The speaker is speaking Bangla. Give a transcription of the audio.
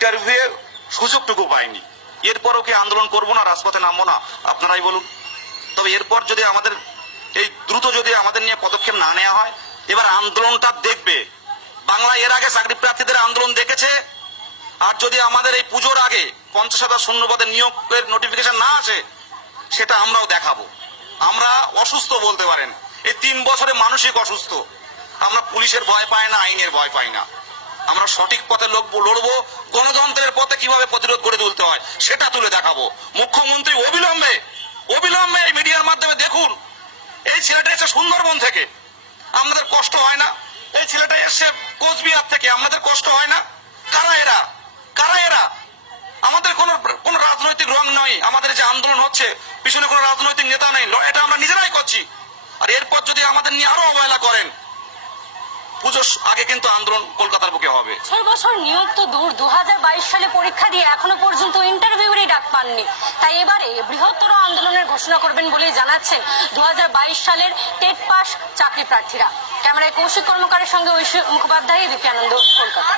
ইন্টারভিউ সুযোগটুকু পাইনি। এরপরও কি আন্দোলন করবো না, রাজপথে নামবো না? আপনারাই বলুন। তবে এরপর যদি আমাদের এই দ্রুত যদি আমাদের নিয়ে পদক্ষেপ না নেওয়া হয়, এবার আন্দোলনটা দেখবে বাংলা। এর আগে চাকরি প্রার্থীদের আন্দোলন দেখেছে। আর যদি আমাদের এই পুজোর আগে 50,000 শূন্যপদের নিয়োগের নোটিফিকেশন না আসে, সেটা আমরাও দেখাবো। আমরা অসুস্থ বলতে পারেন, এই 3 বছরে মানসিক অসুস্থ। আমরা পুলিশের ভয় পাই না, আইনের ভয় পাই না। আমরা সঠিক পথে লড়বো। গণতন্ত্রের পথে কিভাবে প্রতিরোধ করে তুলতে হয় সেটা তুলে দেখাবো। মুখ্যমন্ত্রী অবিলম্বে এই মিডিয়ার মাধ্যমে দেখুন, এই ছেলেটা এসে সুন্দরবন থেকে, আমাদের কষ্ট হয় না? এই ছেলেটা এসে কোচবিহার থেকে, আমাদের কষ্ট হয় না? কারা এরা? আমাদের কোন রাজনৈতিক রং নয়। আমাদের যে আন্দোলন হচ্ছে, পিছনে কোনো রাজনৈতিক নেতা নেই, এটা আমরা নিজেরাই করছি। আর এরপর যদি আমাদের নিয়ে আরো অবহেলা করেন, পুজোর আগে কিন্তু আন্দোলন কলকাতার বুকে হবে। 6 বছর নিয়োগ তো দূর, 2022 সালে পরীক্ষা দিয়ে এখনো পর্যন্ত ইন্টারভিউরই ডাক পাননি। তাই এবারে বৃহত্তর আন্দোলনের ঘোষণা করবেন বলে জানাচ্ছেন 2022 সালের টেট পাস চাকরি প্রার্থীরা। ক্যামেরায় কৌশিক কর্মকারের সঙ্গে ঐশী মুখোপাধ্যায়, এবিপি আনন্দ, কলকাতা।